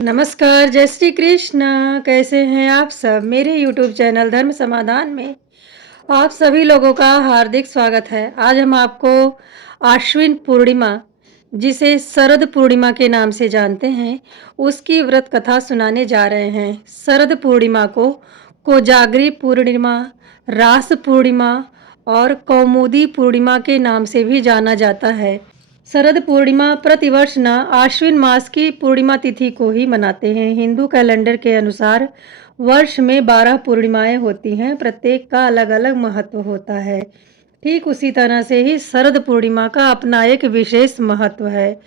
नमस्कार, जय श्री कृष्ण। कैसे हैं आप सब? मेरे यूट्यूब चैनल धर्म समाधान में आप सभी लोगों का हार्दिक स्वागत है। आज हम आपको आश्विन पूर्णिमा, जिसे शरद पूर्णिमा के नाम से जानते हैं, उसकी व्रत कथा सुनाने जा रहे हैं। शरद पूर्णिमा को कोजागरी पूर्णिमा, रास पूर्णिमा और कौमुदी पूर्णिमा के नाम से भी जाना जाता है। शरद पूर्णिमा प्रतिवर्ष आश्विन मास की पूर्णिमा तिथि को ही मनाते हैं। हिंदू कैलेंडर के अनुसार वर्ष में 12 पूर्णिमाएं होती हैं, प्रत्येक का अलग अलग महत्व होता है। ठीक उसी तरह से ही शरद पूर्णिमा का अपना एक विशेष महत्व है।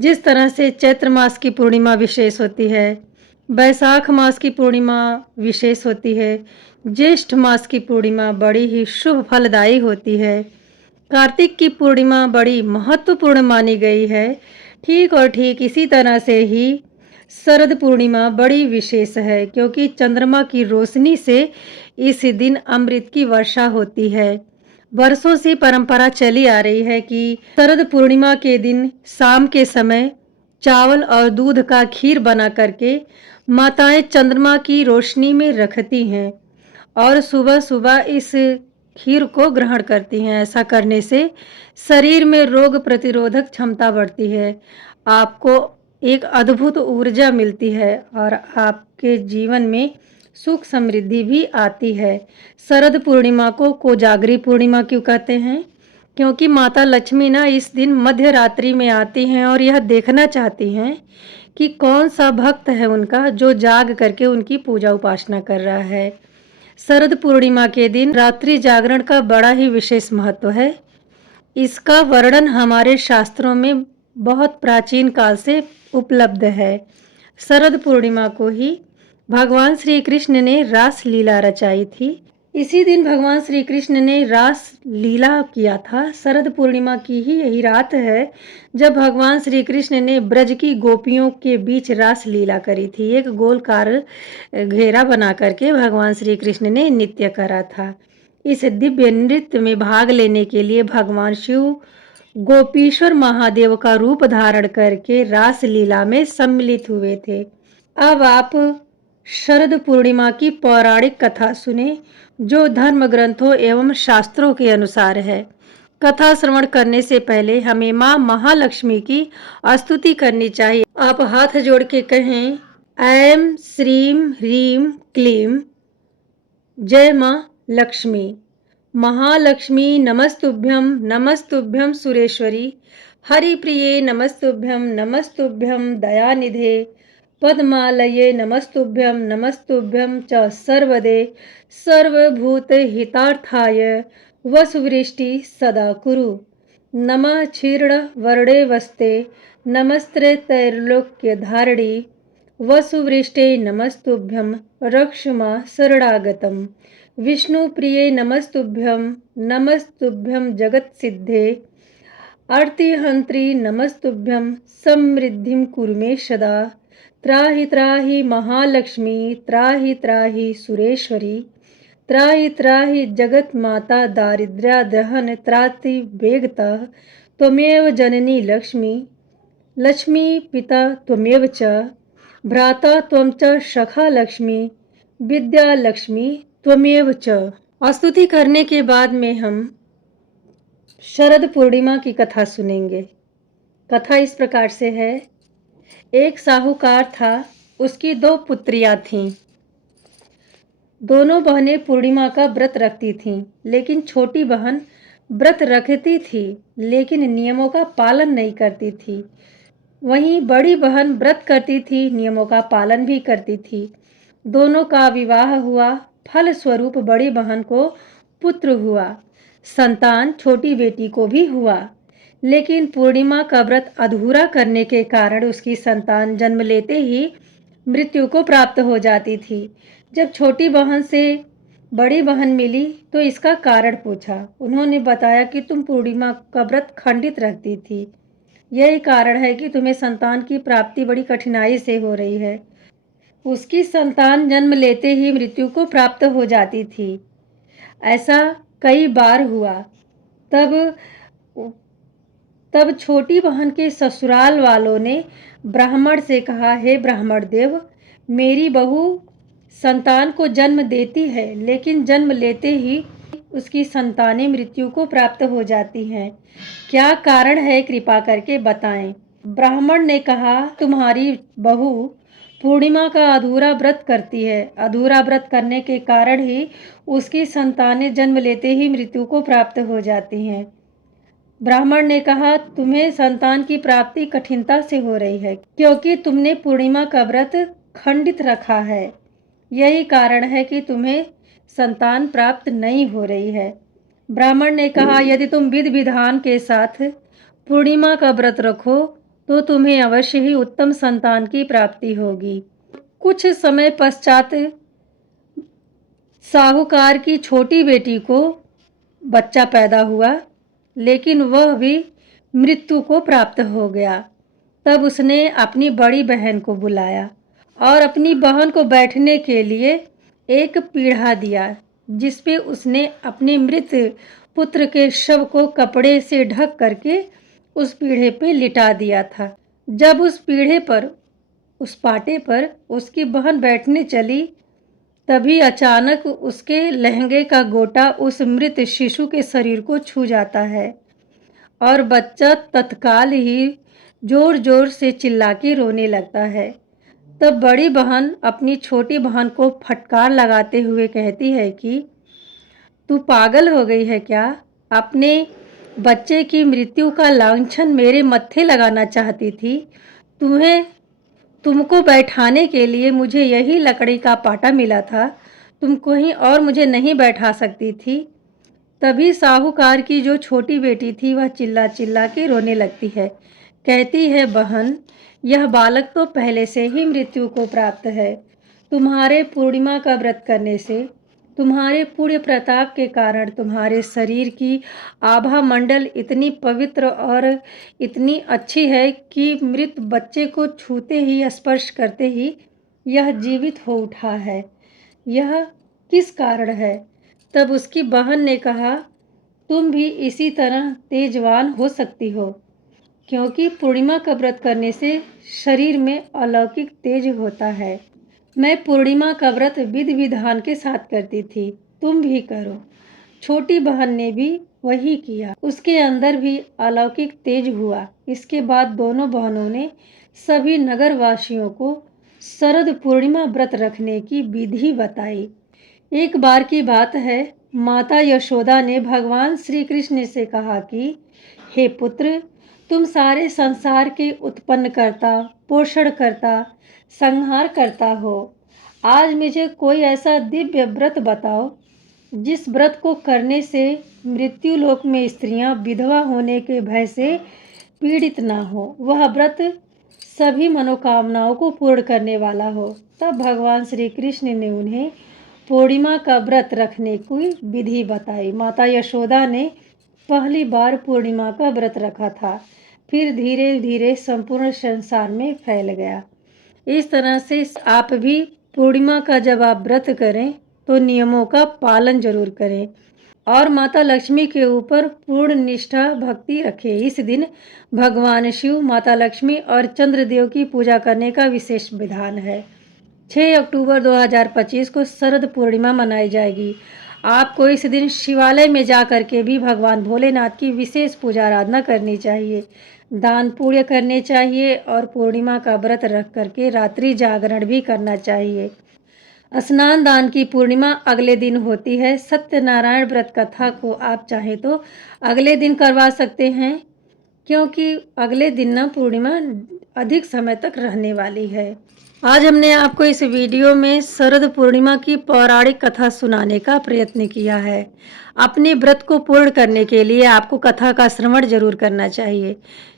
जिस तरह से चैत्र मास की पूर्णिमा विशेष होती है, बैसाख मास की पूर्णिमा विशेष होती है, ज्येष्ठ मास की पूर्णिमा बड़ी ही शुभ फलदायी होती है, कार्तिक की पूर्णिमा बड़ी महत्वपूर्ण मानी गई है। ठीक इसी तरह से ही शरद पूर्णिमा बड़ी विशेष है, क्योंकि चंद्रमा की रोशनी से इस दिन अमृत की वर्षा होती है। वर्षों से परंपरा चली आ रही है कि शरद पूर्णिमा के दिन शाम के समय चावल और दूध का खीर बना करके माताएं चंद्रमा की रोशनी में रखती हैं और सुबह सुबह इस खीर को ग्रहण करती हैं। ऐसा करने से शरीर में रोग प्रतिरोधक क्षमता बढ़ती है, आपको एक अद्भुत ऊर्जा मिलती है और आपके जीवन में सुख समृद्धि भी आती है। शरद पूर्णिमा को कोजागरी पूर्णिमा क्यों कहते हैं? क्योंकि माता लक्ष्मी इस दिन मध्य रात्रि में आती हैं और यह देखना चाहती हैं कि कौन सा भक्त है उनका जो जाग करके उनकी पूजा उपासना कर रहा है। शरद पूर्णिमा के दिन रात्रि जागरण का बड़ा ही विशेष महत्व है। इसका वर्णन हमारे शास्त्रों में बहुत प्राचीन काल से उपलब्ध है। शरद पूर्णिमा को ही भगवान श्री कृष्ण ने रास लीला रचाई थी। इसी दिन भगवान श्री कृष्ण ने रास लीला किया था। शरद पूर्णिमा की ही यही रात है जब भगवान श्री कृष्ण ने ब्रज की गोपियों के बीच रास लीला करी थी। एक गोलकार घेरा बना करके भगवान श्री कृष्ण ने नृत्य करा था। इस दिव्य नृत्य में भाग लेने के लिए भगवान शिव गोपीश्वर महादेव का रूप धारण करके रास लीला में सम्मिलित हुए थे। अब आप शरद पूर्णिमा की पौराणिक कथा सुने, जो धर्म ग्रंथों एवं शास्त्रों के अनुसार है। कथा श्रवण करने से पहले हमें माँ महालक्ष्मी की स्तुति करनी चाहिए। आप हाथ जोड़ के कहें, ऐं श्रीं ह्रीं क्लीं जय माँ लक्ष्मी। महालक्ष्मी नमस्तुभ्यं नमस्तुभ्यं सुरेश्वरी, हरिप्रिये नमस्तुभ्यं नमस्तुभ्यं दयानिधे, पद्मालये नमस्तुभ्यं नमस्तुभ्यं च सर्वदे, सर्वभूतहितार्थाय वसुवृष्टि सदा कुरु। नमः क्षीर्णवर्णे वस्ते नमस्ते त्रैलोक्यधारिणी, वसुवृष्टे नमस्तुभ्यं रक्ष मां शरणागतम्। विष्णुप्रिये नमस्तुभ्यं नमस्तुभ्यं जगत्सिद्धे, आर्तिहन्त्री नमस्तुभ्यं समृद्धिं कुरु मे सदा। त्राहि त्राहि महालक्ष्मी त्राहि त्राहि सुरेश्वरी, त्राहि त्राहि जगन्माता दारिद्र्यादहन त्राति वेगतः। त्वमेव जननी लक्ष्मी, लक्ष्मी पिता त्वमेव च, भ्राता त्वं च सखा लक्ष्मी, विद्या लक्ष्मी त्वमेव च। स्तुति करने के बाद में हम शरद पूर्णिमा की कथा सुनेंगे। कथा इस प्रकार से है। एक साहूकार था, उसकी 2 पुत्रियां थीं। दोनों बहनें पूर्णिमा का व्रत रखती थीं, लेकिन छोटी बहन व्रत रखती थी लेकिन नियमों का पालन नहीं करती थी। वहीं बड़ी बहन व्रत करती थी, नियमों का पालन भी करती थी। दोनों का विवाह हुआ। फल स्वरूप बड़ी बहन को पुत्र हुआ, संतान छोटी बेटी को भी हुआ। लेकिन पूर्णिमा का व्रत अधूरा करने के कारण उसकी संतान जन्म लेते ही मृत्यु को प्राप्त हो जाती थी। जब छोटी बहन से बड़ी बहन मिली तो इसका कारण पूछा। उन्होंने बताया कि तुम पूर्णिमा का व्रत खंडित रखती थी, यही कारण है कि तुम्हें संतान की प्राप्ति बड़ी कठिनाई से हो रही है। उसकी संतान जन्म लेते ही मृत्यु को प्राप्त हो जाती थी। ऐसा कई बार हुआ। तब तब छोटी बहन के ससुराल वालों ने ब्राह्मण से कहा, हे ब्राह्मण देव, मेरी बहू संतान को जन्म देती है, लेकिन जन्म लेते ही उसकी संतानें मृत्यु को प्राप्त हो जाती हैं। क्या कारण है, कृपा करके बताएं। ब्राह्मण ने कहा, तुम्हारी बहू पूर्णिमा का अधूरा व्रत करती है। अधूरा व्रत करने के कारण ही उसकी संतानें जन्म लेते ही मृत्यु को प्राप्त हो जाती हैं। ब्राह्मण ने कहा, तुम्हें संतान की प्राप्ति कठिनता से हो रही है, क्योंकि तुमने पूर्णिमा का व्रत खंडित रखा है। यही कारण है कि तुम्हें संतान प्राप्त नहीं हो रही है। ब्राह्मण ने कहा, यदि तुम विधि विधान के साथ पूर्णिमा का व्रत रखो तो तुम्हें अवश्य ही उत्तम संतान की प्राप्ति होगी। कुछ समय पश्चात साहूकार की छोटी बेटी को बच्चा पैदा हुआ, लेकिन वह भी मृत्यु को प्राप्त हो गया। तब उसने अपनी बड़ी बहन को बुलाया और अपनी बहन को बैठने के लिए एक पीढ़ा दिया, जिस पे उसने अपने मृत पुत्र के शव को कपड़े से ढक करके उस पीढ़े पे लिटा दिया था। जब उस पीढ़े पर, उस पाटे पर उसकी बहन बैठने चली, तभी अचानक उसके लहंगे का गोटा उस मृत शिशु के शरीर को छू जाता है और बच्चा तत्काल ही जोर जोर से चिल्ला के रोने लगता है। तब बड़ी बहन अपनी छोटी बहन को फटकार लगाते हुए कहती है कि तू पागल हो गई है क्या? अपने बच्चे की मृत्यु का लांछन मेरे मत्थे लगाना चाहती थी। तुमको बैठाने के लिए मुझे यही लकड़ी का पाटा मिला था, तुम कहीं और मुझे नहीं बैठा सकती थी। तभी साहूकार की जो छोटी बेटी थी वह चिल्ला चिल्ला के रोने लगती है। कहती है, बहन, यह बालक तो पहले से ही मृत्यु को प्राप्त है। तुम्हारे पूर्णिमा का व्रत करने से, तुम्हारे पुण्य प्रताप के कारण तुम्हारे शरीर की आभा मंडल इतनी पवित्र और इतनी अच्छी है कि मृत बच्चे को छूते ही, स्पर्श करते ही यह जीवित हो उठा है। यह किस कारण है? तब उसकी बहन ने कहा, तुम भी इसी तरह तेजवान हो सकती हो, क्योंकि पूर्णिमा का व्रत करने से शरीर में अलौकिक तेज होता है। मैं पूर्णिमा का व्रत विधि विधान के साथ करती थी, तुम भी करो। छोटी बहन ने भी वही किया, उसके अंदर भी अलौकिक तेज हुआ। इसके बाद दोनों बहनों ने सभी नगर वासियों को शरद पूर्णिमा व्रत रखने की विधि बताई। एक बार की बात है, माता यशोदा ने भगवान श्री कृष्ण से कहा कि हे पुत्र, तुम सारे संसार के उत्पन्न करता, पोषण करता, संहार करता हो। आज मुझे कोई ऐसा दिव्य व्रत बताओ जिस व्रत को करने से मृत्यु लोक में स्त्रियां विधवा होने के भय से पीड़ित ना हो, वह व्रत सभी मनोकामनाओं को पूर्ण करने वाला हो। तब भगवान श्री कृष्ण ने उन्हें पूर्णिमा का व्रत रखने की विधि बताई। माता यशोदा ने पहली बार पूर्णिमा का व्रत रखा था, फिर धीरे धीरे संपूर्ण संसार में फैल गया। इस तरह से आप भी पूर्णिमा का जब आप व्रत करें तो नियमों का पालन जरूर करें और माता लक्ष्मी के ऊपर पूर्ण निष्ठा भक्ति रखें। इस दिन भगवान शिव, माता लक्ष्मी और चंद्रदेव की पूजा करने का विशेष विधान है। 6 अक्टूबर 2025 को शरद पूर्णिमा मनाई जाएगी। आपको इस दिन शिवालय में जा कर के भी भगवान भोलेनाथ की विशेष पूजा आराधना करनी चाहिए, दान पुण्य करने चाहिए और पूर्णिमा का व्रत रख करके रात्रि जागरण भी करना चाहिए। स्नान दान की पूर्णिमा अगले दिन होती है। सत्यनारायण व्रत कथा को आप चाहें तो अगले दिन करवा सकते हैं, क्योंकि अगले दिन ना पूर्णिमा अधिक समय तक रहने वाली है। आज हमने आपको इस वीडियो में शरद पूर्णिमा की पौराणिक कथा सुनाने का प्रयत्न किया है। अपने व्रत को पूर्ण करने के लिए आपको कथा का श्रवण जरूर करना चाहिए।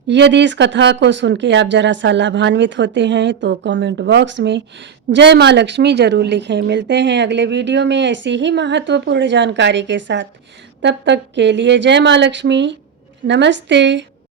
यदि इस कथा को सुन के आप जरा सा लाभान्वित होते हैं तो कमेंट बॉक्स में जय माँ लक्ष्मी जरूर लिखें। मिलते हैं अगले वीडियो में ऐसी ही महत्वपूर्ण जानकारी के साथ। तब तक के लिए जय माँ लक्ष्मी, नमस्ते।